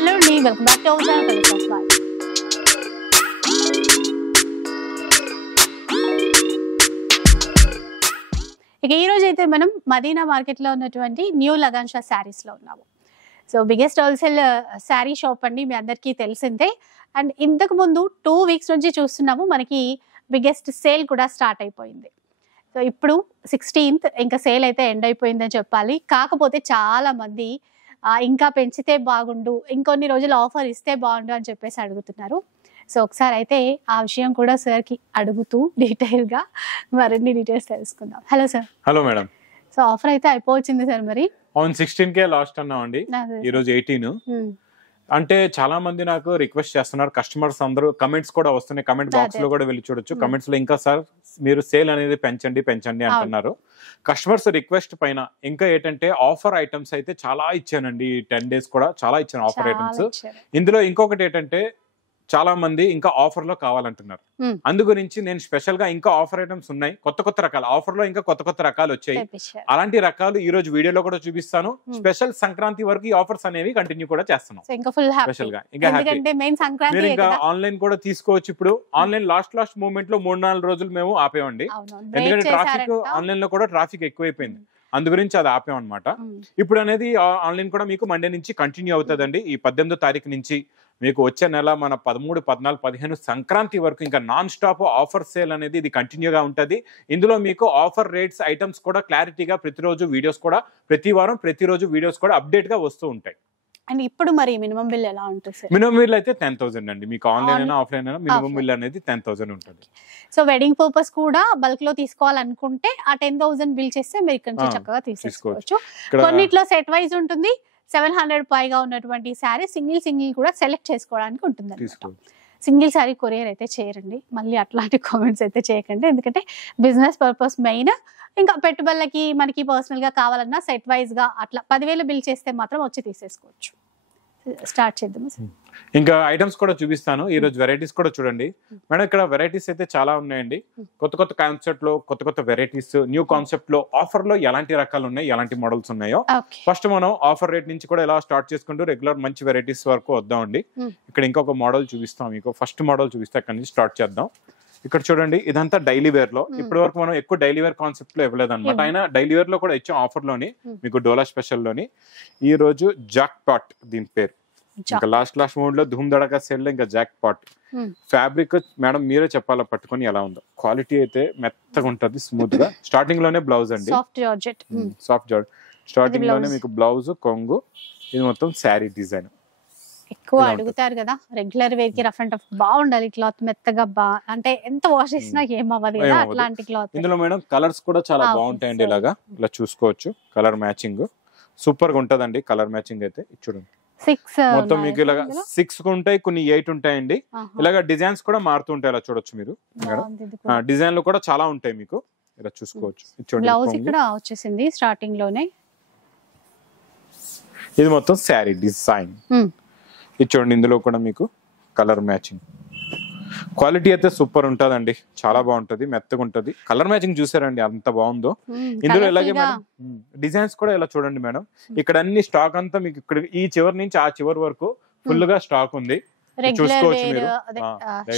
hello అండి, welcome back to our channel colours of life. ఇక ఈ రోజు అయితే మనం మదీనా మార్కెట్ లో ఉన్నటువంటి న్యూ లగన్ షా శారీస్ లో ఉన్నాము. So biggest wholesale sari shop అండి, మీ అందరికీ తెలిసిందే. అండ్ ఇంతకు ముందు 2 వీక్స్ నుంచి చూస్తున్నాము, మనకి బిగ్గెస్ట్ సేల్ కూడా స్టార్ట్ అయిపోయింది. సో ఇప్పుడు 16th ఇంకా సేల్ అయితే ఎండ్ అయిపోయిందని చెప్పాలి. కాకపోతే చాలా మంది ఇంకా పెంచితే బాగుండు, ఇంకొన్ని రోజులు ఆఫర్ ఇస్తే బాగుండు అని చెప్పేసి అడుగుతున్నారు. సో ఒకసారి అయితే ఆ విషయం కూడా సార్కి అడుగుతూ డీటెయిల్గా మరిన్ని డీటెయిల్స్ తెలుసుకుందాం. Hello sir. Hello madam. So offer అయితే అయిపోవచ్చింది సార్. మరి అవును, 16K లాస్ట్ అన్నామండి, ఈరోజు 18. అంటే చాలా మంది నాకు రిక్వెస్ట్ చేస్తున్నారు, కస్టమర్స్ అందరూ కమెంట్స్ కూడా వస్తున్నాయి, కమెంట్ బాక్స్ లో కూడా వెళ్ళి చూడొచ్చు. కమెంట్స్ లో ఇంకా సార్ మీరు సేల్ అనేది పెంచండి అంటున్నారు. కస్టమర్స్ రిక్వెస్ట్ పైన ఇంకా ఏంటంటే ఆఫర్ ఐటమ్స్ అయితే చాలా ఇచ్చానండి. 10 days కూడా చాలా ఇచ్చాను ఆఫర్ ఐటమ్స్. ఇందులో ఇంకొకటి ఏంటంటే చాలా మంది ఇంకా ఆఫర్ లో కావాలంటున్నారు. అందు గురించి నేను స్పెషల్ గా ఇంకా ఆఫర్ ఐటమ్స్ ఉన్నాయి, కొత్త రకాలు ఆఫర్ లో ఇంకా కొత్త రకాలు వచ్చాయి. అలాంటి రకాలు ఈ రోజు వీడియోలో కూడా చూపిస్తాను. స్పెషల్ సంక్రాంతి వరకు ఈ ఆఫర్స్ అనేవి కంటిన్యూ కూడా చేస్తున్నాం. స్పెషల్ గా ఇంకా మీరు ఇంకా ఆన్లైన్ కూడా తీసుకోవచ్చు. ఇప్పుడు ఆన్లైన్ లాస్ట్ మూమెంట్ లో 3-4 రోజులు మేము ఆపేమండి, ఎందుకంటే ట్రాఫిక్ ఆన్లైన్ లో కూడా ట్రాఫిక్ ఎక్కువైపోయింది. అందు గురించి అది ఆపామన్నమాట. ఇప్పుడు అనేది ఆన్లైన్ కూడా మీకు మండే నుంచి కంటిన్యూ అవుతుందండి. ఈ 18వ తారీఖు నుంచి మీకు వచ్చే నెల మన 13, 14, 15 సంక్రాంతి వరకు ఇంకా నాన్ స్టాప్ ఆఫర్ సేల్ అనేది ఇది కంటిన్యూగా ఉంటుంది. ఇందులో మీకు ఆఫర్ రేట్స్ ఐటమ్స్ కూడా క్లారిటీగా ప్రతిరోజు వీడియోస్ కూడా ప్రతి వారం ప్రతిరోజు వీడియోస్ కూడా అప్డేట్ గా వస్తూ ఉంటాయి. అండ్ ఇప్పుడు మరి మినిమం బిల్ ఎలా ఉంటుంది? మినిమం బిల్ అయితే 10,000 అండి. మీకు ఆన్లైన్ అయినా ఆఫ్లైన్ అయినా మినిమం బిల్ అనేది 10,000 ఉంటుంది. సో వెడ్డింగ్ పర్పస్ కూడా బల్క్ లో తీసుకోవాలనుకుంటే ఆ 10,000 బిల్ చేస్తే మీరు ఇక్కడ నుంచి చక్కగా తీసుకోవచ్చు. కొన్నిట్లో సెట్ వైజ్ ఉంటుంది. 700 పైగా ఉన్నటువంటి శారీ సింగిల్ కూడా సెలెక్ట్ చేసుకోవడానికి ఉంటుంది. సింగిల్ శారీ కొరియర్ అయితే చేయరండి, మళ్ళీ అట్లాంటి కామెంట్స్ అయితే చేయకండి. ఎందుకంటే బిజినెస్ పర్పస్ మెయిన్. ఇంకా పెట్టుబడులకి మనకి పర్సనల్ గా కావాలన్నా సెట్ వైజ్ గా అట్లా 10,000 బిల్ చేస్తే మాత్రం వచ్చి తీసేసుకోవచ్చు. స్టార్ట్ చేద్దాం. ఇంకా ఐటమ్స్ కూడా చూపిస్తాను. ఈ రోజు వెరైటీస్ కూడా చూడండి మేడం. ఇక్కడ వెరైటీస్ అయితే చాలా ఉన్నాయండి. కొత్త కాన్సెప్ట్ లో కొత్త వెరైటీస్, న్యూ కాన్సెప్ట్ లో ఆఫర్ లో ఎలాంటి రకాలు ఉన్నాయి, ఎలాంటి మోడల్స్ ఉన్నాయో ఫస్ట్ మనం ఆఫర్ రేట్ నుంచి కూడా ఎలా స్టార్ట్ చేసుకుంటూ రెగ్యులర్ మంచి వెరైటీస్ వరకు వద్దామండి. ఇక్కడ ఇంకొక మోడల్ చూపిస్తాం మీకు. ఫస్ట్ మోడల్ చూపిస్తే అక్కడ నుంచి స్టార్ట్ చేద్దాం. ఇక్కడ చూడండి, ఇదంతా డైలీ వేర్ లో. ఇప్పటి వరకు మనం ఎక్కువ డైలీ వేర్ కాన్సెప్ట్ లో ఇవ్వలేదు అనమాట. అయినా డైలీ వేర్ లో కూడా ఇచ్చాం ఆఫర్ లోని, మీకు డోలా స్పెషల్ లోని. ఈ రోజు జాక్ పాట్ దీని పేరు. ఇంకా లాస్ట్ మూడ్ లో ధూమ్ ధడకా సేల్ లో ఇంకా జాక్ పాట్. ఫ్యాబ్రిక్ మేడం మీరే చెప్పాలా పట్టుకొని ఎలా ఉందో. క్వాలిటీ అయితే మెత్తగా ఉంటది, స్మూత్ గా. స్టార్టింగ్ లోనే బ్లౌజ్ అండి, సాఫ్ట్ జార్జెట్. స్టార్టింగ్ లోనే మీకు బ్లౌజ్, కొంగు, ఇది మొత్తం శారీ డిజైన్. ఎక్కువ అడుగుతారు కదా రెగ్యులర్ వేర్ కి, రఫ్ అండ్ టఫ్ బాగుండాలి క్లాత్, మెత్తగా అంటే ఎంత వాష్ చేసినా ఏమవ్వదు కదా అట్లాంటి క్లాత్. ఇందులో మేడం కలర్స్ కూడా చాలా బాగుంటాయండి. ఇలా చూసుకోవచ్చు. కలర్ మ్యాచింగ్ సూపర్ గా ఉంటదండి. కలర్ మ్యాచింగ్ అయితే చూడండి. 6 మొత్తం మీకు ఇలాగా 6 ఉంటాయి, కొన్ని 8 ఉంటాయండి. ఇలాగా డిజైన్స్ కూడా మారుతూ ఉంటాయి. ఇలా చూడొచ్చు మీరు. డిజైన్లు కూడా చాలా ఉంటాయి మీకు, ఇలా చూసుకోవచ్చు. బ్లౌజ్ ఇక్కడ వచ్చేసింది స్టార్టింగ్ లోనే. ఇది మొత్తం శారీ డిజైన్. ఇది చూడండి, ఇందులో కూడా మీకు కలర్ మ్యాచింగ్. క్వాలిటీ అయితే సూపర్ ఉంటదండి, చాలా బాగుంటది, మెత్తగా ఉంటది. కలర్ మ్యాచింగ్ చూసారండి అంత బాగుందో. ఇందులో ఇలాగే మేడం డిజైన్స్ కూడా ఇలా చూడండి మేడం. ఇక్కడ అన్ని స్టాక్ అంతా మీకు ఇక్కడ ఈ చివరి నుంచి ఆ చివరి వరకు ఫుల్ గా స్టాక్ ఉంది. చూసుకోవచ్చు మీరు.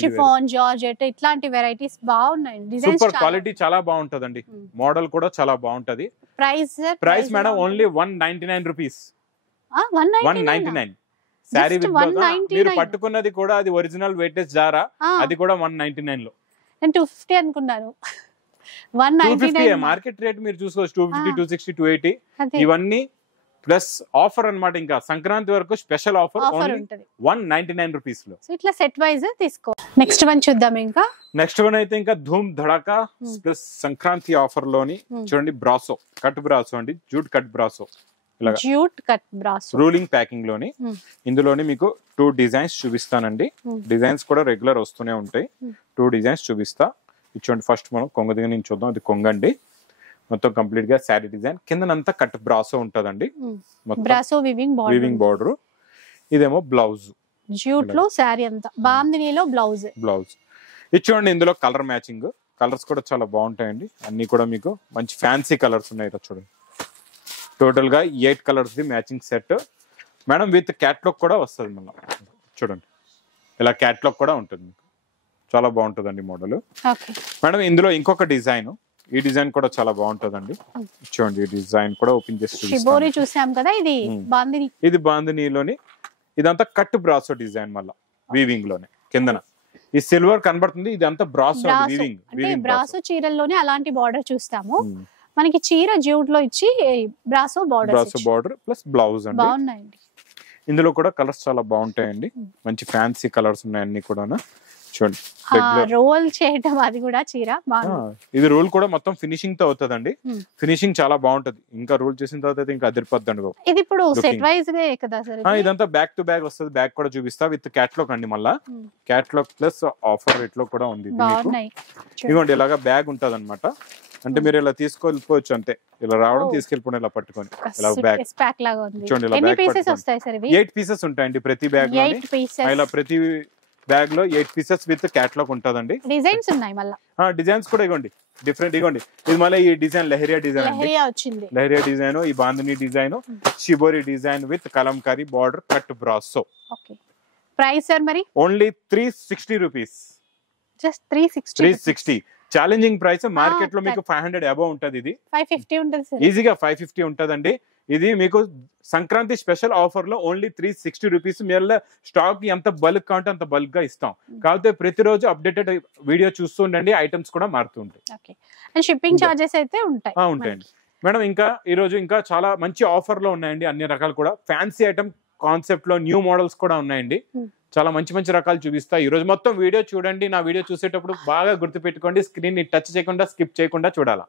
షిఫాన్, జార్జెట్ ఇట్లాంటి వెరైటీస్ బాగున్నాయి. సూపర్ క్వాలిటీ చాలా బాగుంటదండి. మోడల్ కూడా చాలా బాగుంటది. Price madam only 199 rupees. 199 sari. మీరు పట్టుకున్నది కూడా అది ఒరిజినల్ వెయిటేజ్ జారా, అది కూడా 199 లో. నేను 250 అనుకున్నాను. 199 మార్కెట్ రేట్ మీరు చూసుకోవచ్చు. 250, 260, 280 ఇవన్నీ ప్లస్ ఆఫర్ అన్నమాట. ఇంకా సంక్రాంతి వరకు స్పెషల్ ఆఫర్ 199 రూపీస్ లో. ఇట్లా సెట్ వైజ్ తీసుకో. నెక్స్ట్ వన్ చూద్దాం. ఇంకా నెక్స్ట్ వన్ అయితే ఇంకా ధూమ్ ధడాకా ప్లస్ సంక్రాంతి ఆఫర్ లోని చూడండి. బ్రాసో, కట్ బ్రాసో అండి, jute cut brasso. Ruling packing లోని ఇందులోని మీకు 2 డిజైన్స్ చూపిస్తానండి. డిజైన్స్ కూడా రెగ్యులర్ వస్తూనే ఉంటాయి. 2 డిజైన్స్ చూపిస్తా. ఇచ్చోండి. ఫస్ట్ మనం కొంగ దగ్గర నుంచి చూద్దాం. అది కొంగండి, మొత్తం కంప్లీట్ గా శారీ డిజైన్. కిందనంతా కట్ బ్రాసో ఉంటదండి, వీవింగ్ బార్డర్. ఇదేమో బ్లౌజ్, జూట్ లో శారీ అంతా, బాందినీలో బ్లౌజ్. ఇచ్చోండి. ఇందులో కలర్ మ్యాచింగ్. కలర్స్ కూడా చాలా బాగుంటాయండి. అన్ని కూడా మీకు మంచి ఫ్యాన్సీ కలర్స్ ఉన్నాయి. చూడండి, టోటల్ గా 8 colours the matching set. Madam with catalogue కూడా వస్తుంది మళ్ళీ చూడండి, ఇలా క్యాట్లాగ్ కూడా ఉంటుంది, చాలా బాగుంటుందండి మోడల్. మేడం ఇందులో ఇంకొక డిజైన్, ఈ డిజైన్ కూడా చాలా బాగుంటుందండి. చూడండి ఈ డిజైన్ కూడా ఓపెన్ చేసి చూసాం కదా, ఇది బాందిని, ఇది బాందినిలోని ఇదంతా కట్ బ్రాసో డిజైన్, మళ్ళీ వీవింగ్ లోనే కిందన ఈ సిల్వర్ కనబడుతుంది, ఇది అంతా బ్రాసో వీవింగ్. అంటే బ్రాసో చీరల్లోనే అలాంటి బార్డర్ చూస్తాము, మనకి చీర జ్యూట్ లో ఇచ్చి బ్రాసో బార్డర్ ప్లస్ బ్లౌజ్ అండి. బాగున్నాయండి. ఇందులో కూడా కలర్స్ చాలా బాగుంటాయండి, మంచి ఫ్యాన్సీ కలర్స్ ఉన్నాయి అన్ని కూడా. చూడండి రోల్ చేయటం, అది కూడా చీర ఇది రోల్ కూడా మొత్తం ఫినిషింగ్ తో అవుతుందండి, ఫినిషింగ్ చాలా బాగుంటది. ఇంకా రోల్ చేసిన తర్వాత ఇంకా అదిరిపోద్దండి. ఇది ఇప్పుడు సెట్ వైజ్ కదా సార్? ఇదంతా బ్యాక్ టు బ్యాక్ వస్తుంది, బ్యాక్ కూడా చూపిస్తా విత్ క్యాట్లాగ్ అండి. మళ్ళా క్యాట్లాగ్ ప్లస్ ఆఫర్ రేట్ లో కూడా ఉంది. ఇదిగోండి ఇలాగా బ్యాగ్ ఉంటది అనమాట, అంటే మీరు ఇలా తీసుకెళ్ళిపోవచ్చు అంతే, ఇలా రావడం తీసుకెళ్ళిపోవడం, ఇలా పట్టుకొని ఇలా బ్యాగ్ చూడండి, ఇలా బ్యాగ్ 8 పీసెస్ ఉంటాయండి ప్రతి బ్యాగ్ లో. ఇలా ప్రతి బ్యాగ్ లో 8 పీసెస్ విత్ క్యాట్లాగ్ ఉంటదండి. డిజైన్స్ ఉన్నాయి మళ్ళీ, డిజైన్స్ కూడా ఇగోండి డిఫరెంట్. ఇగోండి ఇది మళ్ళీ ఈ డిజైన్ లెహరియా డిజైన్ అండి, లెహరియా డిజైన్, ఈ bandhani design, shibori design with Kalamkari border cut brasso. Price sir మరి? Only 360 rupees. Just 360. Challenging price, market లో మీకు 500 అబౌవ్ ఉంటది, ఇది 550 ఉంటది సార్, ఈజీగా 550 ఉంటదండి. ఇది మీకు సంక్రాంతి స్పెషల్ ఆఫర్ లో ఓన్లీ 360 రూపీస్. మీరు స్టాక్ ఎంత బల్క్ కావాలంటే అంత బల్క్ గా ఇస్తాం. కాకపోతే ప్రతిరోజు అప్డేటెడ్ వీడియో చూస్తూ ఉండండి, ఐటమ్స్ కూడా మారుతూ ఉంటాయి. షిప్పింగ్ చార్జెస్ అయితే ఉంటాయండి. మేడం ఇంకా ఈ రోజు ఇంకా చాలా మంచి ఆఫర్ లో ఉన్నాయండి, అన్ని రకాలు కూడా. ఫ్యాన్సీ ఐటమ్ కాన్సెప్ట్ లో న్యూ మోడల్స్ కూడా ఉన్నాయండి, చాలా మంచి మంచి రకాలు చూపిస్తా. ఈ రోజు మొత్తం వీడియో చూడండి, నా వీడియో చూసేటప్పుడు బాగా గుర్తు పెట్టుకోండి, స్క్రీన్ ని టచ్ చేయకుండా స్కిప్ చేయకుండా చూడాలా,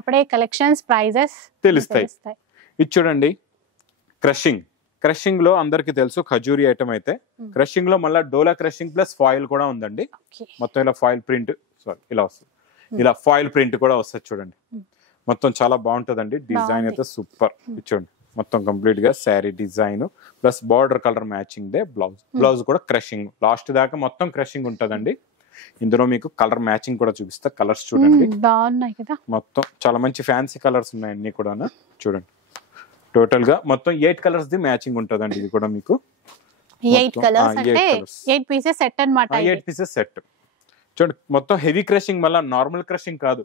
అప్పుడే కలెక్షన్స్ ప్రైజెస్ తెలుస్తాయి. ఇది చూడండి క్రషింగ్ లో అందరికి తెలుసు ఖజూరి ఐటమ్ అయితే, క్రషింగ్ లో మళ్ళీ డోలా క్రషింగ్ ప్లస్ ఫాయిల్ కూడా ఉందండి. మొత్తం ఇలా ఫాయిల్ ప్రింట్, ఇలా వస్తుంది, ఇలా ఫాయిల్ ప్రింట్ కూడా వస్తుంది చూడండి. మొత్తం చాలా బాగుంటదండి, డిజైన్ అయితే సూపర్. చూడండి మొత్తం కంప్లీట్ గా sari design plus border colour matching they blouse కూడా క్రషింగ్, లాస్ట్ దాకా మొత్తం క్రషింగ్ ఉంటదండి. ఇందులో మీకు కలర్ మ్యాచింగ్ కూడా చూపిస్తా, కలర్స్ చూడండి బాగున్నాయి కదా, మొత్తం చాలా మంచి ఫ్యాన్సీ కలర్స్ ఉన్నాయి అన్ని కూడా. చూడండి టోటల్ గా మొత్తం 8 కలర్స్ ది మ్యాచింగ్ ఉంటదండి. ఇది కూడా మీకు 8 కలర్స్ అంటే 8 పీసెస్ సెట్ అన్నమాట. 8 పీసెస్ సెట్. చూడండి మొత్తం హెవీ క్రషింగ్, మళ్ళీ నార్మల్ క్రషింగ్ కాదు.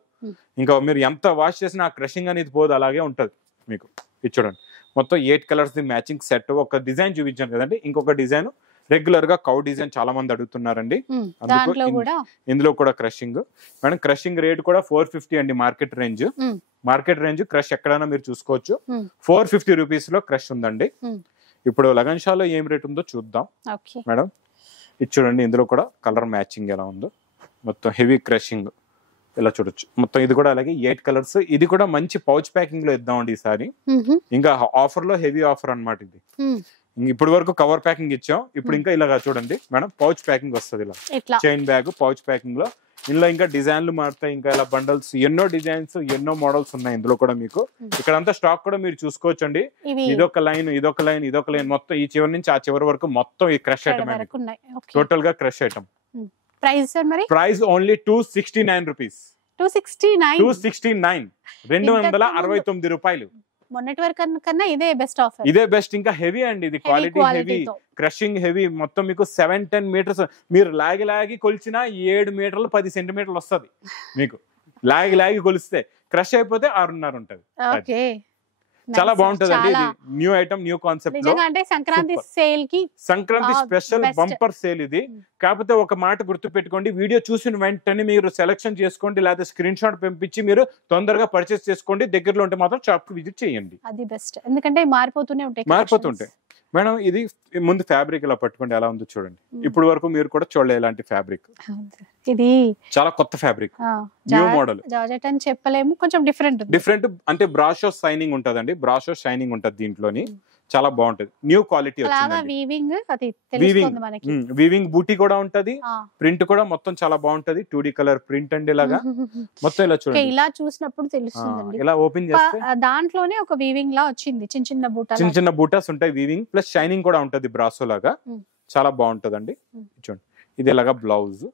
ఇంకా మీరు ఎంత వాష్ చేసినా ఆ క్రషింగ్ అనేది పోదు, అలాగే ఉంటది మీకు. ఇది చూడండి మొత్తం 8 కలర్స్ ది మ్యాచింగ్ సెట్. ఒక డిజైన్ చూపించాను కదండి, ఇంకొక డిజైన్ రెగ్యులర్ గా కౌ డిజైన్ చాలా మంది అడుగుతున్నారండి, ఇందులో కూడా క్రషింగ్. మేడం క్రషింగ్ రేట్ కూడా 450 అండి, మార్కెట్ రేంజ్ క్రష్ ఎక్కడైనా మీరు చూసుకోవచ్చు. 450 రూపీస్ లో క్రష్ ఉందండి. ఇప్పుడు లగన్ షాలో ఏం రేట్ ఉందో చూద్దాం మేడం. ఇది చూడండి ఇందులో కూడా కలర్ మ్యాచింగ్ ఎలా ఉందో, మొత్తం హెవీ క్రషింగ్ ఇలా చూడొచ్చు. మొత్తం ఇది కూడా అలాగే 8 కలర్స్. ఇది కూడా మంచి పౌచ్ ప్యాకింగ్ లో ఇద్దామండి ఈసారి, ఇంకా ఆఫర్ లో హెవీ ఆఫర్ అన్నమాట ఇది. ఇప్పుడు వరకు కవర్ ప్యాకింగ్ ఇచ్చాం, ఇప్పుడు ఇంకా ఇలాగా చూడండి మేడం పౌచ్ ప్యాకింగ్ వస్తుంది, ఇలా చైన్ బ్యాగ్ పౌచ్ ప్యాకింగ్ లో. ఇందులో ఇంకా డిజైన్లు మారుతాయి, ఇంకా ఇలా బండల్స్, ఎన్నో డిజైన్స్ ఎన్నో మోడల్స్ ఉన్నాయి ఇందులో కూడా మీకు. ఇక్కడ అంతా స్టాక్ కూడా మీరు చూసుకోవచ్చండి. ఇదొక లైన్ ఇదొక లైన్ ఇదొక లైన్, మొత్తం ఈ చివరి నుంచి ఆ చివరి వరకు మొత్తం ఈ క్రష్ ఐటమ్, టోటల్ గా crush item. Price only 269 rupees. 269 269 రూపాయలు. మొన్నటి వరకు కన్నా ఇదే బెస్ట్ ఆఫర్, ఇదే బెస్ట్. ఇంకా హెవీ అండి, ఇది క్వాలిటీ హెవీ, క్రషింగ్ హెవీ. మొత్తం మీకు 7-10 మీటర్స్ మీరు లాగి కొలిచినా 7 మీటర్లు 10 సెంటీమీటర్లు వస్తుంది మీకు. లాగి కొలిస్తే క్రష్ అయిపోతే 6.5 ఉంటది. చాలా బాగుంటది అండి, ఇది న్యూ ఐటమ్, న్యూ కాన్సెప్ట్ లో. అంటే సంక్రాంతి సేల్ కి, సంక్రాంతి స్పెషల్ బంపర్ సేల్ ఇది. కాకపోతే ఒక మాట గుర్తు పెట్టుకోండి, వీడియో చూసిన వెంటనే మీరు సెలెక్షన్ చేసుకోండి, లేకపోతే స్క్రీన్ షాట్ పంపించి మీరు తొందరగా పర్చేస్ చేసుకోండి. దగ్గరలో ఉంటే మాత్రం షాప్ కి విజిట్ చేయండి, అది బెస్ట్. ఎందుకంటే మారిపోతుంటాయి మేడం. ఇది ముందు ఫ్యాబ్రిక్ ఇలా పట్టుకోండి, ఎలా ఉందో చూడండి. ఇప్పుడు వరకు మీరు కూడా చూడలేదు ఇలాంటి ఫ్యాబ్రిక్, ఇది చాలా కొత్త ఫ్యాబ్రిక్, న్యూ మోడల్. జార్జెట్ అని చెప్పలేము, కొంచెం డిఫరెంట్ అంటే బ్రాషో షైనింగ్ ఉంటదండి, బ్రాషో షైనింగ్ ఉంటది దీంట్లోని. చాలా బాగుంటది, న్యూ క్వాలిటీ వీవింగ్ బూటీ కూడా ఉంటది, ప్రింట్ కూడా మొత్తం చాలా బాగుంటది. 2D కలర్ ప్రింట్ అండి, ఇలాగా మొత్తం ఇలా చూడండి. ఇలా చూసినప్పుడు తెలుస్తుంది, ఇలా ఓపెన్ చేస్తే దాంట్లోనే ఒక వీవింగ్ లా వచ్చింది, చిన్న చిన్న బూటాస్ ఉంటాయి. వీవింగ్ ప్లస్ షైనింగ్ కూడా ఉంటది, బ్రాసో లాగా చాలా బాగుంటదండి. చూడండి ఇది ఇలాగా బ్లౌజ్,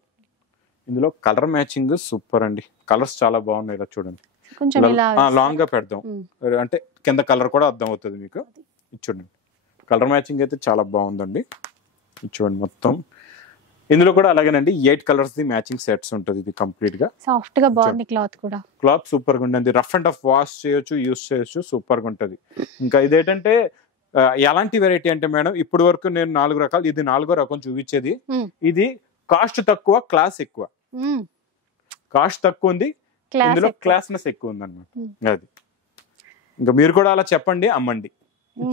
ఇందులో కలర్ మ్యాచింగ్ సూపర్ అండి, కలర్స్ చాలా బాగున్నాయి. ఇలా చూడండి, లాంగ్ గా పెడదాం అంటే కింద కలర్ కూడా అర్థం అవుతుంది మీకు. చూడండి కలర్ మ్యాచింగ్ అయితే చాలా బాగుందండి. చూడండి మొత్తం ఇందులో కూడా అలాగేనండి 8 కలర్స్ ది మ్యాచింగ్ సెట్స్ ఉంటుంది. ఇది కంప్లీట్ గా సాఫ్ట్ గా బాగుంది క్లాత్ కూడా. క్లాత్ సూపర్ గా ఉంటుంది. రఫ్ అండ్ టఫ్ వాష్ చేయొచ్చు, యూస్ చేయొచ్చు, సూపర్ గా ఉంటుంది. ఇంకా ఇదేంటంటే ఎలాంటి వెరైటీ అంటే మేడం ఇప్పుడు వరకు నేను 4 రకాలు, ఇది 4వ రకం చూపించేది. ఇది కాస్ట్ తక్కువ, క్లాస్ ఎక్కువ. కాస్ట్ తక్కువ ఉంది, ఇందులో క్లాస్నెస్ ఎక్కువ ఉంది అన్నమాట. అది ఇంకా మీరు కూడా అలా చెప్పండి, అమ్మండి.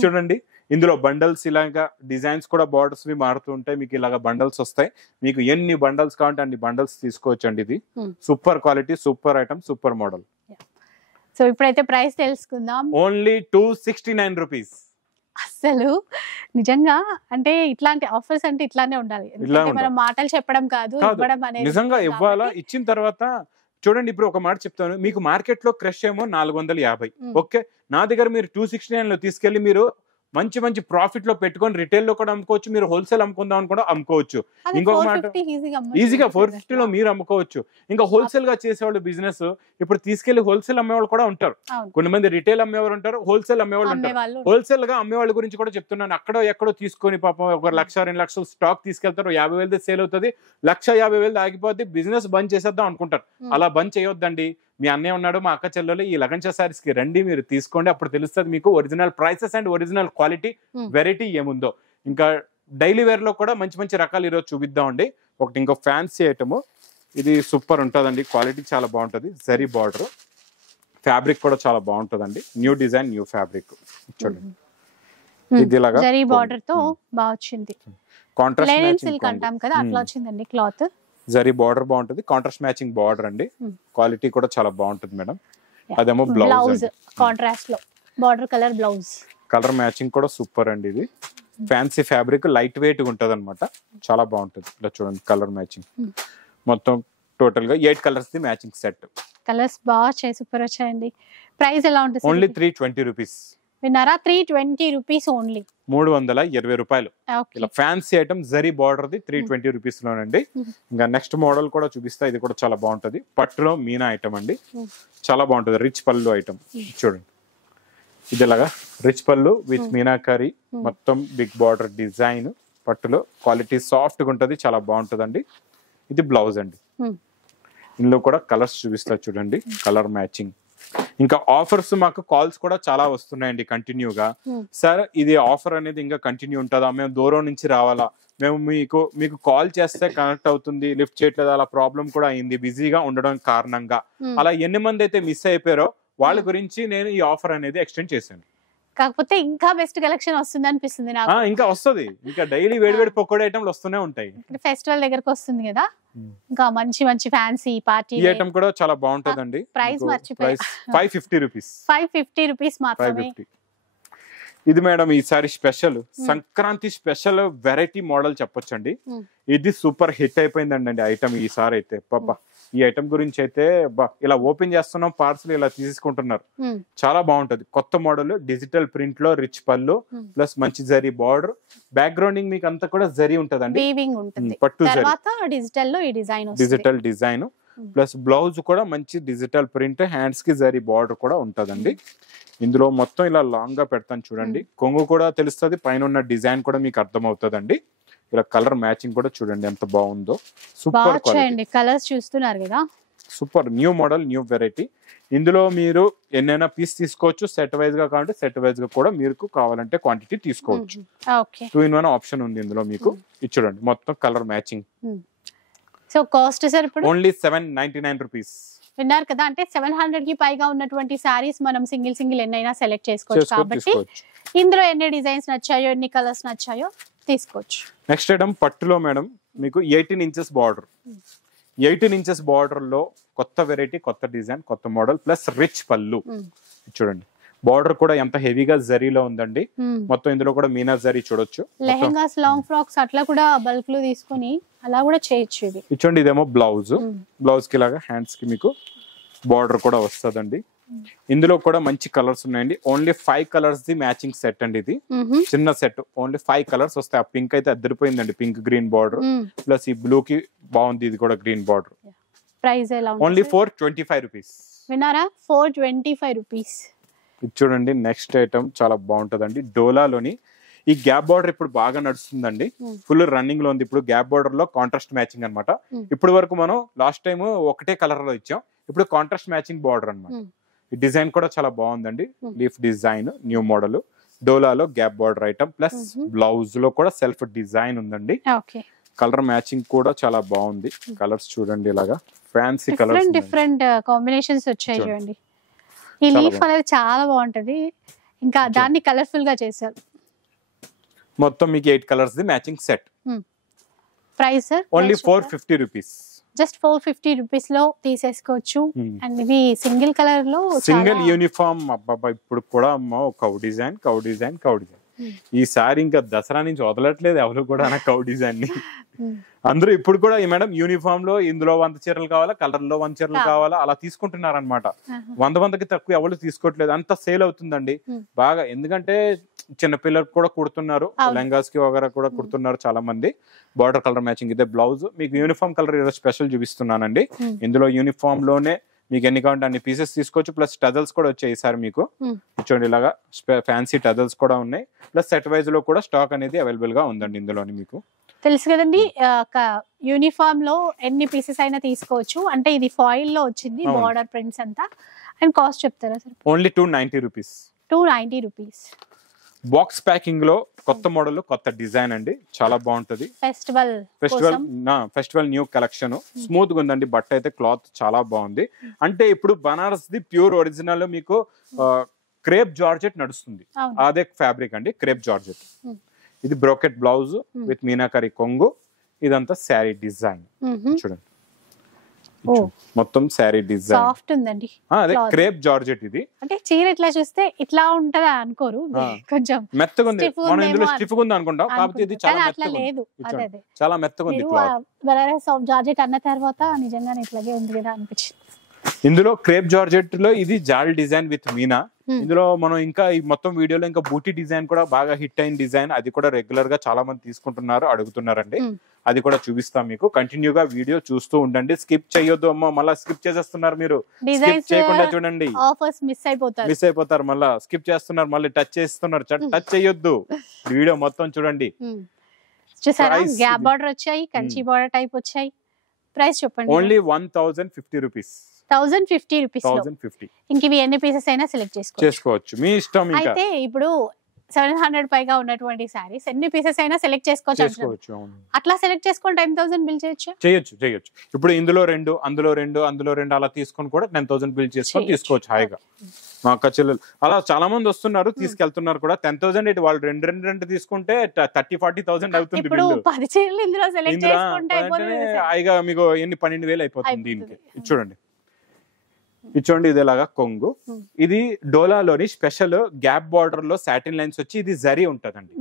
చూడండి ఇందులో బండల్స్ ఇలాగా డిజైన్స్ కూడా బార్డర్స్ మారుతూ ఉంటాయి. మీకు ఇలాగా బండల్స్ వస్తాయి. మీకు ఎన్ని బండల్స్ కావాలంటే అన్ని బండల్స్ తీసుకోవచ్చు అండి. ఇది super quality, super item, super model. So ఇప్పుడైతే ప్రైస్ తెలుసుకుందాం. Only 269 rupees. అసలు నిజంగా అంటే ఇట్లాంటి ఆఫర్స్ అంటే ఇట్లానే ఉండాలి. మనం మాటలు చెప్పడం కాదు, ఇవ్వడం అనేది నిజంగా ఇవ్వాలా. ఇచ్చిన తర్వాత చూడండి ఇప్పుడు ఒక మాట చెప్తాను, మీకు మార్కెట్ లో క్రష్ ఏమో 450. ఓకే, నా దగ్గర మీరు 269 లో తీసుకెళ్లి మీరు మంచి మంచి ప్రాఫిట్ లో పెట్టుకొని రిటైల్ లో కూడా అమ్ముకోవచ్చు, మీరు హోల్సేల్ అమ్ముకుందాం కూడా అమ్ముకోవచ్చు. ఇంకొక మాట, ఈజీగా 450 లో మీరు అమ్ముకోవచ్చు. ఇంకా హోల్సేల్ గా చేసేవాళ్ళు బిజినెస్ ఇప్పుడు తీసుకెళ్లి హోల్సేల్ అమ్మేవాళ్ళు కూడా ఉంటారు. కొంతమంది రిటైల్ అమ్మేవాళ్ళు ఉంటారు, హోల్సేల్ అమ్మేవాళ్ళు ఉంటారు. హోల్సేల్ గా అమ్మేవాళ్ళ గురించి కూడా చెప్తున్నాను. అక్కడో ఎక్కడో తీసుకొని పాపం 1 లక్ష 2 లక్షలు స్టాక్ తీసుకెళ్తారు, 50,000 సేల్ అవుతుంది, 1,50,000 ఆగిపోద్ది, బిజినెస్ బంద్ చేసేద్దాం అనుకుంటారు. అలా బంద్ చేయొద్దండి. మీ అన్నయ్య ఉన్నాడు, మా అక్క చెల్లెలు, ఈ లగన్షా సారీస్ కి రండి, మీరు తీసుకోండి. అప్పుడు తెలుస్తుంది మీకు original prices and original quality, variety ఏముందో. ఇంకా డైలీ వేర్ లో కూడా మంచి మంచి రకాలు ఈరోజు చూపిద్దామండి. ఒకటి ఇంకో ఫ్యాన్సీ ఐటమ్, ఇది సూపర్ ఉంటుందండి, క్వాలిటీ చాలా బాగుంటుంది. జరీ బార్డర్, ఫ్యాబ్రిక్ కూడా చాలా బాగుంటుందండి. New design, new fabric. చూడండి ఇది ఇలాగా జరీ బార్డర్ తో బాగా వచ్చింది. కాంట్రాస్ట్ సిల్క్ అంటాం కదా, అట్లా వచ్చిందండి క్లాత్. జరీ బార్డర్ బాగుంటుంది, కాంట్రాస్ట్ మ్యాచింగ్ బార్డర్ అండి. క్వాలిటీ కూడా చాలా బాగుంటుంది మేడం. అదేమో బ్లౌజ్ కాంట్రాస్ట్ లో border colour blouse. Colour matching కూడా సూపర్ అండి. ఇది ఫ్యాన్సీ ఫ్యాబ్రిక్, లైట్ వెయిట్ ఉంటది అనమాట, చాలా బాగుంటుంది. ఇలా చూడండి కలర్ మ్యాచింగ్ మొత్తం టోటల్ గా 8 colours the matching set. Colours బాగా సూపర్ వచ్చాయండి. ప్రైస్ ఎలా ఉంటుంది? Only 320 rupees. విన్నారా, 320 రూపీస్ ఓన్లీ. 320 రూపాయలు. ఇలా fancy item zari border the 320 rupees లోనండి. ఇంకా నెక్స్ట్ మోడల్ కూడా చూపిస్తా, ఇది కూడా చాలా బాగుంటది. పట్టులో మీనా ఐటమ్ అండి, చాలా బాగుంటది. రిచ్ పళ్ళు ఐటమ్ చూడండి, ఇది ఇలాగా రిచ్ పళ్ళు విత్ మీనాకారి, మొత్తం బిగ్ బార్డర్ డిజైన్, పట్టులో క్వాలిటీ సాఫ్ట్ గా ఉంటది, చాలా బాగుంటదండి. ఇది బ్లౌజ్ అండి. ఇందులో కూడా కలర్స్ చూపిస్తా చూడండి, కలర్ మ్యాచింగ్. ఇంకా ఆఫర్స్ మాకు కాల్స్ కూడా చాలా వస్తున్నాయండి కంటిన్యూగా. సార్ ఇది ఆఫర్ అనేది ఇంకా కంటిన్యూ ఉంటుందా, మేము దూరం నుంచి రావాలా, మేము మీకు కాల్ చేస్తే కనెక్ట్ అవుతుంది, లిఫ్ట్ చేయట్లేదు, అలా ప్రాబ్లం కూడా అయింది బిజీగా ఉండడం కారణంగా. అలా ఎన్ని మంది అయితే మిస్ అయిపోయారో వాళ్ళ గురించి నేను ఈ ఆఫర్ అనేది ఎక్స్టెండ్ చేశాను. కాకపోతే ఇంకా బెస్ట్ కలెక్షన్ వస్తుంది అనిపిస్తుంది నాకు. ఇంకా వస్తుంది, ఇంకా డైలీ వేడివేడి పకోడీ ఐటమ్లు వస్తూనే ఉంటాయి. ఫెస్టివల్ దగ్గరకు వస్తుంది కదా, ఇంకా మంచి మంచి ఫ్యాన్సీ పార్టీ ఐటమ్ కూడా చాలా బాగుంటదండి. ప్రైస్ మర్చిపోయి 550 రూపీస్. 550 రూపీస్ మాత్రమే. ఇది మేడం ఈసారి special Sankranti special variety model చెప్పొచ్చండి. ఇది సూపర్ హిట్ అయిపోయిందండి ఐటమ్ ఈసారి అయితే. బాబా ఈ ఐటమ్ గురించి అయితే ఇలా ఓపెన్ చేస్తున్నాం, పార్సల్ ఇలా తీసుకుంటున్నారు, చాలా బాగుంటది. కొత్త మోడల్, డిజిటల్ ప్రింట్ లో రిచ్ పళ్ళు ప్లస్ మంచి జరీ బార్డర్, బ్యాక్గ్రౌండింగ్ మీకు అంతా కూడా జరీ ఉంటదండి, పట్టు డిజిటల్ డిజైన్ ప్లస్ బ్లౌజ్ కూడా మంచి డిజిటల్ ప్రింట్, హ్యాండ్స్ కి జరీ బార్డర్ కూడా ఉంటదండి. ఇందులో మొత్తం ఇలా లాంగ్ గా పెడతాను చూడండి, కొంగు కూడా తెలుస్తుంది, పైన ఉన్న డిజైన్ కూడా మీకు అర్థం అవుతుందండి. ఇలా కలర్ మ్యాచింగ్ కూడా చూడండి ఎంత బాగుందో, సూపర్ క్వాలిటీ. కలర్స్ చూస్తున్నారు కదా, super new model, new variety. ఇందులో మీరు ఎన్నైనా పీస్ తీసుకోవచ్చు, సెట్ వైజ్ గా కావాలంటే సెట్ వైజ్ గా కూడా మీకు కావాలంటే క్వాంటిటీ తీసుకోవచ్చు. 2 in 1 ఆప్షన్ ఉంది ఇందులో మీకు. ఇది చూడండి మొత్తం colour matching. So cost sir ఇప్పుడు ఓన్లీ 799 రూపీస్. విన్నారు కదా, అంటే 700 కి పైగా ఉన్నటువంటి సారీస్ మనం సింగిల్ ఎన్నైనా సెలెక్ట్ చేసుకోవచ్చు. కాబట్టి ఇందులో ఎన్ని డిజైన్స్ నచ్చాయో, ఎన్ని కలర్స్ నచ్చాయో తీసుకోవచ్చు. నెక్స్ట్ ఐటమ్ పట్టులో మేడం మీకు 18 ఇంచెస్ బార్డర్. 18 ఇంచెస్ బార్డర్ లో కొత్త వెరైటీ, కొత్త డిజైన్, కొత్త మోడల్ ప్లస్ రిచ్ పళ్ళు. చూడండి బార్డర్ కూడా ఎంత హెవీగా జరీలో ఉందండి. మొత్తం ఇందులో కూడా మీనా జరీ చూడొచ్చు. లెహెంగాస్, లాంగ్ ఫ్రాక్స్ అట్లా కూడా బల్క్ లో తీసుకొని అలా కూడా చేయొచ్చు. ఇది చూడండి, ఇదేమో బ్లౌజ్. బ్లౌజ్ కి లాగా హ్యాండ్స్ కి మీకు బార్డర్ కూడా వస్తుందండి. ఇందులో కూడా మంచి కలర్స్ ఉన్నాయండి. Only 5 colours the matching set అండి. ఇది చిన్న సెట్, ఓన్లీ 5 కలర్స్ వస్తాయి. ఆ పింక్ అయితే అద్దరిపోయిందండి, పింక్ గ్రీన్ బార్డర్ ప్లస్ ఈ బ్లూ కి బాగుంది, ఇది కూడా గ్రీన్ బార్డర్. ప్రైస్ ఎలా ఉంది? Only 425 rupees. విన్నారా, 425 రూపీస్. ఇది చూడండి నెక్స్ట్ ఐటమ్ చాలా బాగుంటదండి. డోలాలోని ఈ గ్యాప్ బార్డర్ ఇప్పుడు బాగా నడుస్తుందండి, ఫుల్ రన్నింగ్ లో ఉంది. ఇప్పుడు గ్యాప్ బార్డర్ లో కాంట్రాస్ట్ మ్యాచింగ్ అన్నమాట. ఇప్పుడు వరకు మనం లాస్ట్ టైం ఒకటే కలర్ లో ఇచ్చాం, ఇప్పుడు కాంట్రాస్ట్ మ్యాచింగ్ బార్డర్ అన్నమాట. ఈ డిజైన్ కూడా చాలా బాగుందండి, లీఫ్ డిజైన్, న్యూ మోడల్, డోలాలో gap border item plus blouse లో కూడా సెల్ఫ్ డిజైన్ ఉందండి. కలర్ మ్యాచింగ్ కూడా చాలా బాగుంది. కలర్స్ చూడండి, ఇలాగా ఫ్యాన్సీ కలర్స్, డిఫరెంట్ కాంబినేషన్స్ వచ్చాయి చూడండి. ఈ లీఫ్ అనేది చాలా బాగుంటది, ఇంకా దాన్ని కలర్ఫుల్ గా చేశారు. మొత్తం మీకు 8 colours the matching set. Price only 450 rupees. Just 450 rupees లో తీసేసుకోవచ్చు. అండ్ ఇది సింగిల్ కలర్ లో సింగిల్ యూనిఫామ్. అబ్బాబా ఇప్పుడు కూడా అమ్మ cow design, cow design, cow design. ఈసారి ఇంకా దసరా నుంచి వదలట్లేదు ఎవరు కూడా కౌ డిజైన్ ని. అందరూ ఇప్పుడు కూడా ఈ మేడం యూనిఫామ్ లో ఇందులో 100 చీరలు కావాలా, కలర్ లో 100 చీరలు కావాలా, అలా తీసుకుంటున్నారు అనమాట. 100కి తక్కువ ఎవరు తీసుకోవట్లేదు, అంత సేల్ అవుతుందండి బాగా. ఎందుకంటే చిన్న పిల్లలకు కూడా కుడుతున్నారు, లెంగాస్ కి వగరా కూడా కుడుతున్నారు చాలా మంది. బార్డర్ కలర్ మ్యాచింగ్ ఇదే బ్లౌజ్. మీకు యూనిఫామ్ కలర్ ఈరోజు స్పెషల్ చూపిస్తున్నానండి. ఇందులో యూనిఫామ్ లోనే మీకు ఎన్ని కావాలంటే అన్ని పీసెస్ తీసుకోవచ్చు. ప్లస్ టజల్స్ కూడా వచ్చాయి ఈసారి మీకు. చూడండి ఇలాగా ఫ్యాన్సీ టజల్స్ కూడా ఉన్నాయి. ప్లస్ సెట్ వైజ్ లో కూడా స్టాక్ అనేది అవైలబుల్ గా ఉందండి ఇందులోని. మీకు తెలుసు కదండి, యూనిఫామ్ లో ఎన్ని పీసెస్ అయినా తీసుకోవచ్చు. అంటే ఇది ఫాయిల్ లో వచ్చింది బార్డర్ ప్రింట్స్ అంతా. అండ్ కాస్ట్ చెప్తారా sir? Only 290 rupees. 290 rupees. Box packing లో కొత్త మోడల్, కొత్త డిజైన్ అండి, చాలా బాగుంటది. Festival new collection. స్మూత్ గా ఉందండి బట్ట అయితే, క్లాత్ చాలా బాగుంది. అంటే ఇప్పుడు బనారస్ ది ప్యూర్ ఒరిజినల్ మీకు క్రేప్ జార్జెట్ నడుస్తుంది, అదే ఫ్యాబ్రిక్ అండి, క్రేప్ జార్జెట్. ఇది బ్రోకెట్ బ్లౌజ్ విత్ మీనాకరి కొంగు. ఇదంతా శారీ డిజైన్ చూడండి, మొత్తం శారీ డిజైన్ సాఫ్ట్ ఉందండి. అదే క్రేప్ జార్జెట్. ఇది అంటే చీర ఇట్లా చూస్తే ఇట్లా ఉంటదా అనుకోరు, కొంచెం మెత్తగా ఉంది. మనం ఇందులో స్టిఫ్ గా ఉంది అనుకుంటాం, కాకపోతే ఇది చాలా మెత్తగా లేదు. అదే చాలా మెత్తగా ఉంది క్లాత్. బనారస్ జార్జెట్ అన్న తర్వాత నిజంగానే ఇట్లాగే ఉంది కదా అనిపించింది. ఇందులో క్రేప్ జార్జెట్ లో ఇది జాల్ డిజైన్ విత్ మీనా. ఇందులో మనం ఇంకా ఈ మొత్తం వీడియోలో ఇంకా బూటీ డిజైన్ కూడా బాగా హిట్ అయిన డిజైన్, అది కూడా రెగ్యులర్ గా చాలా మంది తీసుకుంటున్నారు, అడుగుతున్నారండి. అది కూడా చూపిస్తాం మీకు. కంటిన్యూగా వీడియో చూస్తూ ఉండండి, స్కిప్ చేయొద్దు. అమ్మ మళ్ళీ స్కిప్ చేసేస్తున్నారు మీరు, స్కిప్ చేయకుండా చూడండి. ఆఫర్స్ మిస్ అయిపోతారు, మళ్ళీ స్కిప్ చేస్తున్నారు, మళ్ళీ టచ్ చేస్తున్నారు. టచ్ చేయొద్దు, వీడియో మొత్తం చూడండి. చూసారా, గ్యాప్ బార్డర్ వచ్చాయి, కంచి బార్డర్ టైప్ వచ్చాయి. ప్రైస్ చెప్పండి. Only 1050 rupees. 1050 రూపీస్. ఇంక ఇవి ఎన్ని పీసెస్ అయినా సెలెక్ట్ చేసుకోవచ్చు, మీ ఇష్టం. అయితే ఇప్పుడు 700 పైగా ఉన్నటువంటి సారీస్ ఎన్ని పీసెస్ అయినా సెలెక్ట్ చేసుకోవచ్చు. అట్లా సెలెక్ట్ చేసుకొని 10,000 బిల్ చేయొచ్చు. ఇప్పుడు ఇందులో 2, అందులో 2 అలా తీసుకొని కూడా 10,000 బిల్ చేసుకొని తీసుకోవచ్చు హాయిగా. మా అక్క చెల్లెలు అలా చాలా మంది వస్తున్నారు, తీసుకెళ్తున్నారు కూడా. 10,000 వాళ్ళు 2 తీసుకుంటే 30,000-40,000 అవుతుంది. ఇప్పుడు 10 చీరలు ఇందులో సెలెక్ట్ చేసుకుంటే హాయిగా మీకు 12,000 అయిపోతుంది దీనికి. చూడండి, చూడండి, ఇది ఇలాగా కొంగు. ఇది డోలాలోని స్పెషల్ గ్యాప్ బార్డర్ లో సాటిన్ లైన్స్ వచ్చి ఇది జరీ ఉంటదండి,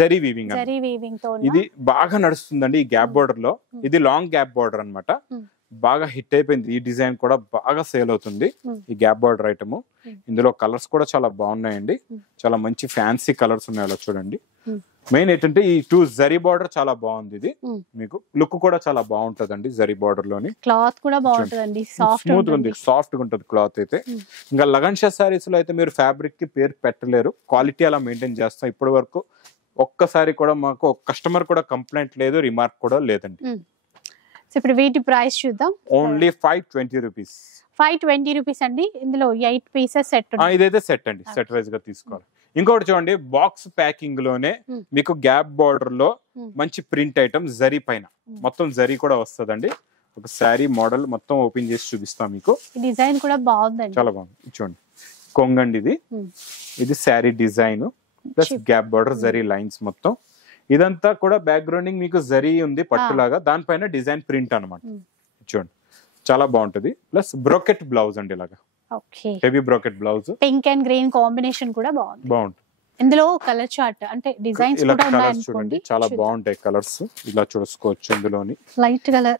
జరీ వీవింగ్. ఇది బాగా నడుస్తుందండి ఈ గ్యాప్ బార్డర్ లో. ఇది లాంగ్ గ్యాప్ బార్డర్ అన్నమాట, బాగా హిట్ అయిపోయింది. ఈ డిజైన్ కూడా బాగా సేల్ అవుతుంది, ఈ గ్యాప్ బార్డర్ ఐటమ్. ఇందులో కలర్స్ కూడా చాలా బాగున్నాయండి, చాలా మంచి ఫ్యాన్సీ కలర్స్ ఉన్నాయి. అలా చూడండి. మెయిన్ ఏంటంటే ఈ 2 జరీ బార్డర్ చాలా బాగుంది. ఇది మీకు లుక్ కూడా చాలా బాగుంటదండి. జరీ బార్డర్ లోని క్లాత్ కూడా బాగుంటదండి, స్మూత్ గా ఉంది, సాఫ్ట్ గా ఉంటది క్లాత్ అయితే. ఇంకా లగన్షా సారీస్ లో అయితే మీరు ఫ్యాబ్రిక్ కి పేరు పెట్టలేరు, క్వాలిటీ అలా మెయింటైన్ చేస్తాం. ఇప్పటి వరకు ఒక్కసారి కూడా మాకు ఒక కస్టమర్ కూడా కంప్లైంట్ లేదు, రిమార్క్ కూడా లేదండి. ఇప్పుడు వీటి ప్రైస్ చూద్దాం. Only 520 rupees. 520 రూపీస్ అండి. ఇందులో 8 పీసెస్ సెట్. ఇదైతే సెట్ అండి, సెట్ వైజ్ గా తీసుకోవాలి. ఇంకోటి చూడండి, బాక్స్ ప్యాకింగ్ లోనే మీకు గ్యాప్ బార్డర్ లో మంచి ప్రింట్ ఐటమ్, జరీ పైన మొత్తం జరీ కూడా వస్తుందండి. ఒక శారీ మోడల్ మొత్తం ఓపెన్ చేసి చూపిస్తాం మీకు. డిజైన్ కూడా బాగుందండి, చాలా బాగుంది. చూడండి, కొంగండి ఇది sari design plus gap border zari lines మొత్తం. ఇదంతా కూడా బ్యాక్గ్రౌండింగ్ మీకు జరీ ఉంది పట్టులాగా, దానిపైన డిజైన్ ప్రింట్ అన్నమాట. చూడండి, చాలా బాగుంటది. ప్లస్ బ్రోకెట్ బ్లౌజ్ అండి, ఇలాగా heavy brocade blouse. Pink and green combination కూడా బాగుంటుంది. ఇందులో కలర్ చార్ట్ అంటే డిజైన్స్ కూడా ఉన్నాయి చూడండి, చాలా బాగుంటాయి కలర్స్. ఇలా చూసుకోవచ్చు. ఇందులోని లైట్ కలర్.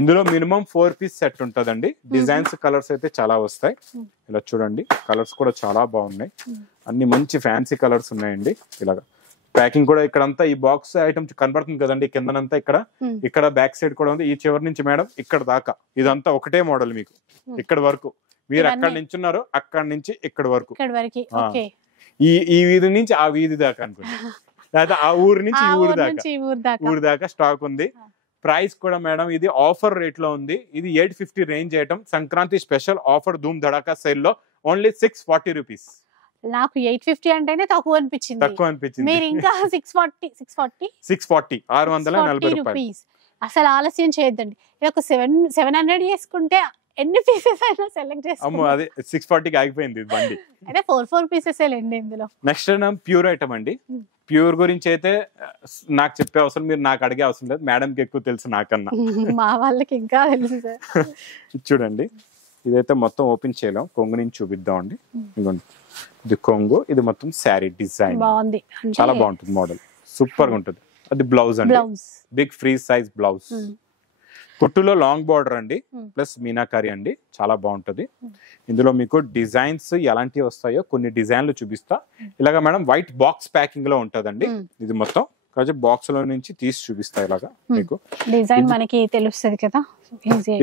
ఇందులో మినిమం 4 పీస్ సెట్ ఉంటదండి. డిజైన్స్ కలర్స్ అయితే చాలా వస్తాయి. ఇలా చూడండి, కలర్స్ కూడా చాలా బాగున్నాయి, అన్ని మంచి ఫ్యాన్సీ కలర్స్ ఉన్నాయండి. ఇలాగా ప్యాకింగ్ కూడా ఇక్కడంతా ఈ బాక్స్ ఐటమ్ కనబడుతుంది కదండి, కిందనంతా ఇక్కడ బ్యాక్ సైడ్ కూడా ఉంది. ఈ చివరి నుంచి మేడం ఇక్కడ దాకా ఇదంతా ఒకటే మోడల్ మీకు. ఇక్కడ వరకు మీరు అక్కడ నుంచి ఉన్నారు, అక్కడ నుంచి ఇక్కడ వరకు, ఈ వీధి నుంచి ఆ వీధి దాకా అనుకోండి. ఆ ఊరు నుంచి ఆ ఈ ఊరు ఊరు దాకా నుంచి ఈ ఊరు దాకా ఊరు దాకా స్టాక్ ఉంది. ప్రైస్ కూడా మేడం ఇది ఆఫర్ రేట్ లో ఉంది. ఇది 850 range item. Sankranti special offer ధూమ్ ధడాకా సేల్ లో ఓన్లీ 640 రూపీస్. నాకు 850 అంటేనే తక్కువ అనిపించింది. తక్కువ అనిపించింది. మీరు ఇంకా 640 640 రూపీస్. అసలు ఆలస్యం చేయొద్దండి. ఇది ఒక 700 చేసుకుంటే ఎన్ని పీసెస్ అయినా సెలెక్ట్ అమ్మో చేసుకో. అదే 640కి ఆగిపోయింది ఇది బండి. అయితే 4 పీసెస్ లేండి ఇందులో. నెక్స్ట్ ప్యూర్ ఐటమ్ అండి. ప్యూర్ గురించి అయితే నాకు చెప్పే అవసరం, మీరు నాకు అడిగే అవసరం లేదు, మేడం కి ఎక్కువ తెలుసు నాకన్నా. మా వాళ్ళకి ఇంకా తెలుసు సార్. చూడండి, ఇదైతే మొత్తం ఓపెన్ చేయలేం, కొంగు నుంచి చూపిద్దాం అండి. ఇదిగోండి, ఇది కొంగు, ఇది మొత్తం శారీ డిజైన్ బాగుంది, చాలా బాగుంటుంది, మోడల్ సూపర్ గా ఉంటుంది. అది బ్లౌజ్ అండి, blouse big free size blouse, కుట్టులో లాంగ్ బార్డర్ అండి, ప్లస్ మీనాకారి అండి, చాలా బాగుంటది. ఇందులో మీకు డిజైన్స్ ఎలాంటివి వస్తాయో కొన్ని డిజైన్లు చూపిస్తా. ఇలాగా మేడం వైట్ బాక్స్ ప్యాకింగ్ లో ఉంటదండి ఇది మొత్తం. కాబట్టి బాక్స్ లో నుంచి తీసి చూపిస్తా ఇలాగా మీకు. డిజైన్ మనకి తెలుస్తుంది కదా.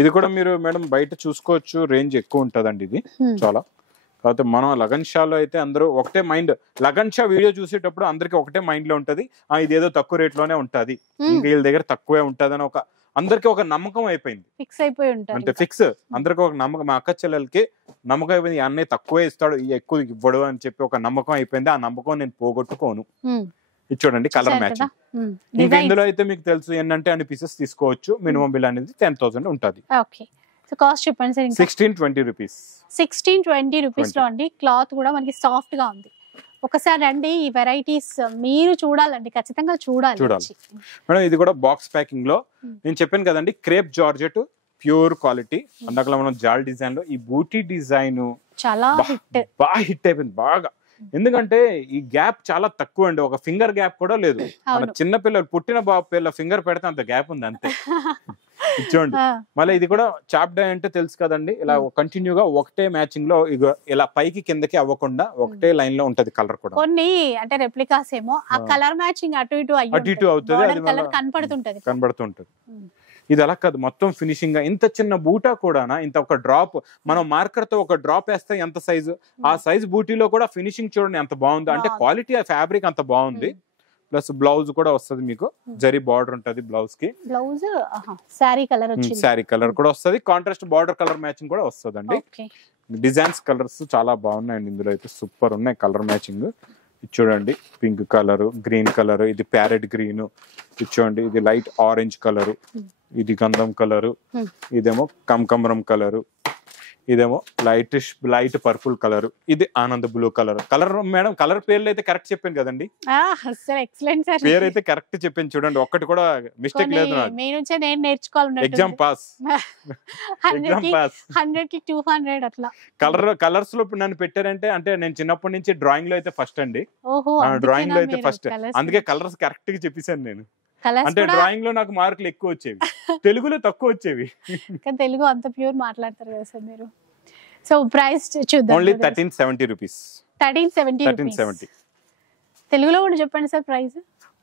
ఇది కూడా మీరు మేడం బయట చూసుకోవచ్చు, రేంజ్ ఎక్కువ ఉంటదండి ఇది చాలా. కాకపోతే మనం లగన్ షాలో అయితే అందరూ ఒకటే మైండ్, లగన్ షా వీడియో చూసేటప్పుడు అందరికి ఒకటే మైండ్ లో ఉంటది, ఇదేదో తక్కువ రేట్ లోనే ఉంటది, ఇంకా వీళ్ళ దగ్గర తక్కువే ఉంటది అని అందరికి ఒక నమ్మకం అయిపోయింది, ఫిక్స్ అయిపోయి ఉంటారు. అంటే ఫిక్స్ అందరికి ఒక నమ్మకం. మా అక్క చెల్లెలకి నమ్మకం అయిపోయింది, అన్నయ్య తక్కువే ఇస్తాడు, ఎక్కువ ఇవ్వడు అని చెప్పి ఒక నమ్మకం అయిపోయింది. ఆ నమ్మకం నేను పోగొట్టుకోను. ఇది చూడండి కలర్ మ్యాచింగ్. ఇంకా ఇందులో అయితే మీకు తెలుసు ఏంటంటే అన్ని పీసెస్ తీసుకోవచ్చు. మినిమం బిల్ అనేది 10,000 ఉంటుంది. ఓకే, సో కాస్ట్ చెప్పండి సార్. 1620 రూపీస్. 1620 రూపీస్ లో అండి. క్లాత్ కూడా మనకి సాఫ్ట్ గా ఉంది. ఒకసారి అండి ఈ వెరైటీస్ మీరు చూడాలండి, ఖచ్చితంగా చూడాలి. మేడం ఇది కూడా బాక్స్ ప్యాకింగ్ లో నేను చెప్పాను కదండి, క్రేప్ జార్జెట్ ప్యూర్ క్వాలిటీ. అందులో మనం జాల్ డిజైన్ లో ఈ బూటీ డిజైన్ చాలా బాగా హిట్ అయిపోయింది బాగా. ఎందుకంటే ఈ గ్యాప్ చాలా తక్కువ అండి, ఒక ఫింగర్ గ్యాప్ కూడా లేదు. మన చిన్న పిల్లలు పుట్టిన పిల్ల ఫింగర్ పెడితే అంత గ్యాప్ ఉంది అంతే. చూడండి, మళ్ళీ ఇది కూడా చాప్ డై అంటే తెలుసు కదండి, ఇలా కంటిన్యూగా ఒకటే మ్యాచింగ్ లో ఇలా పైకి కిందకి అవ్వకుండా ఒకటే లైన్ లో ఉంటది. కలర్ కూడా కొన్ని అంటే రెప్లికాస్ ఏమో ఆ కలర్ మ్యాచింగ్ అటు ఇటు అవుతుంది, కలర్ కనబడుతుంటది. ఇది అలా కాదు, మొత్తం ఫినిషింగ్ గా. ఇంత చిన్న బూటా కూడా ఇంత ఒక డ్రాప్, మనం మార్కర్ తో ఒక డ్రాప్ వేస్తే ఎంత సైజు, ఆ సైజ్ బూటీలో కూడా ఫినిషింగ్ చూడండి ఎంత బాగుంది. అంటే క్వాలిటీ ఆ ఫ్యాబ్రిక్ అంత బాగుంది. ప్లస్ బ్లౌజ్ కూడా వస్తుంది మీకు, జరీ బార్డర్ ఉంటది బ్లౌజ్ కి. బ్లౌజ్ సారీ కలర్ వచ్చింది, సారీ కలర్ కూడా వస్తుంది, కాంట్రాస్ట్ బార్డర్ కలర్ మ్యాచింగ్ కూడా వస్తుంది అండి. డిజైన్స్ కలర్స్ చాలా బాగున్నాయండి ఇందులో అయితే, సూపర్ ఉన్నాయి కలర్ మ్యాచింగ్. ఇది చూడండి, పింక్ కలర్, గ్రీన్ కలర్, ఇది ప్యారెట్ గ్రీన్, ఇది చూడండి, ఇది లైట్ ఆరెంజ్ కలర్, ఇది గంధం కలరు, ఇదేమో కమకమరం కలరు, ఇదేమో లైట్ పర్పుల్ కలర్, ఇది Anand blue colour. Colour madam colour పేర్లు అయితే కరెక్ట్ చెప్పాను కదండి, పేరు అయితే కరెక్ట్ చెప్పాను. చూడండి ఒక్కటి కూడా మిస్టేక్ లేదు. Exam pass, exam pass. 100కి 200 అట్లా. కలర్స్ లో నన్ను పెట్టారంటే అంటే నేను చిన్నప్పటి నుంచి డ్రాయింగ్ లో అయితే ఫస్ట్ అండి, డ్రాయింగ్ లో అయితే ఫస్ట్, అందుకే కలర్స్ కరెక్ట్ గా చెప్పేశాను నేను. అంటే డ్రాయింగ్ లో నాకు మార్కులు ఎక్కువ వచ్చేవి, తెలుగులో తక్కువ వచ్చేవి. తెలుగు అంత ప్యూర్ మాట్లాడతారు కదా సార్ మీరు. సో ప్రైస్ చూద్దాం. Only 1370 rupees. 1370. తెలుగులో కూడా చెప్పండి సార్ ప్రైస్.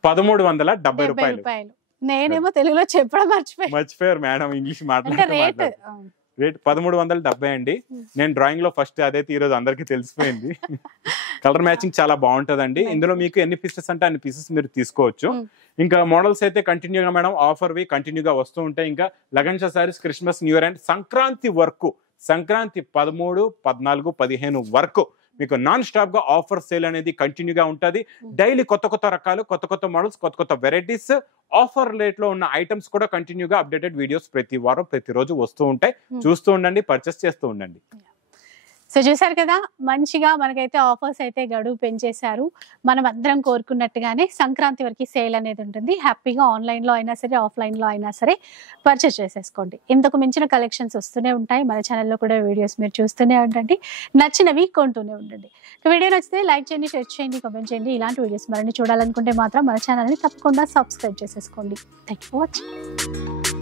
1370 రూపాయలు. నేనేమో తెలుగులో చెప్పడం మర్చిపోయారు మేడం, ఇంగ్లీష్ మాట్లాడుతున్నారు. రేట్ 1370 అండి. నేను డ్రాయింగ్ లో ఫస్ట్, అదైతే ఈ రోజు అందరికి తెలిసిపోయింది. కలర్ మ్యాచింగ్ చాలా బాగుంటదండి. ఇందులో మీకు ఎన్ని పీసెస్ అంటే అన్ని పీసెస్ మీరు తీసుకోవచ్చు. ఇంకా మోడల్స్ అయితే కంటిన్యూగా మేడం ఆఫర్ వి కంటిన్యూగా వస్తూ ఉంటాయి. ఇంకా lagan Shah saris Christmas, new year and Sankranti వరకు, సంక్రాంతి 13, 14, 15 వరకు మీకు నాన్ స్టాప్ గా ఆఫర్ సేల్ అనేది కంటిన్యూగా ఉంటుంది. డైలీ కొత్త రకాలు, కొత్త మోడల్స్, కొత్త వెరైటీస్, ఆఫర్ రేట్ లో ఉన్న ఐటమ్స్ కూడా కంటిన్యూగా అప్డేటెడ్ వీడియోస్ ప్రతి వారం ప్రతిరోజు వస్తూ ఉంటాయి. చూస్తూ ఉండండి, పర్చేస్ చేస్తూ ఉండండి. సో చూసారు కదా, మంచిగా మనకైతే ఆఫర్స్ అయితే గడువు పెంచేశారు. మనం అందరం కోరుకున్నట్టుగానే సంక్రాంతి వరకు సేల్ అనేది ఉంటుంది. హ్యాపీగా ఆన్లైన్లో అయినా సరే, ఆఫ్లైన్లో అయినా సరే పర్చేస్ చేసేసుకోండి. ఇంతకు మించిన కలెక్షన్స్ వస్తూనే ఉంటాయి. మన ఛానల్లో కూడా వీడియోస్ మీరు చూస్తూనే ఉండండి, నచ్చినవి కొంటూనే ఉండండి. వీడియో నచ్చితే లైక్ చేయండి, షేర్ చేయండి, కామెంట్ చేయండి. ఇలాంటి వీడియోస్ మరిన్ని చూడాలనుకుంటే మాత్రం మన ఛానల్ని తప్పకుండా సబ్స్క్రైబ్ చేసేసుకోండి. Thank you for watching.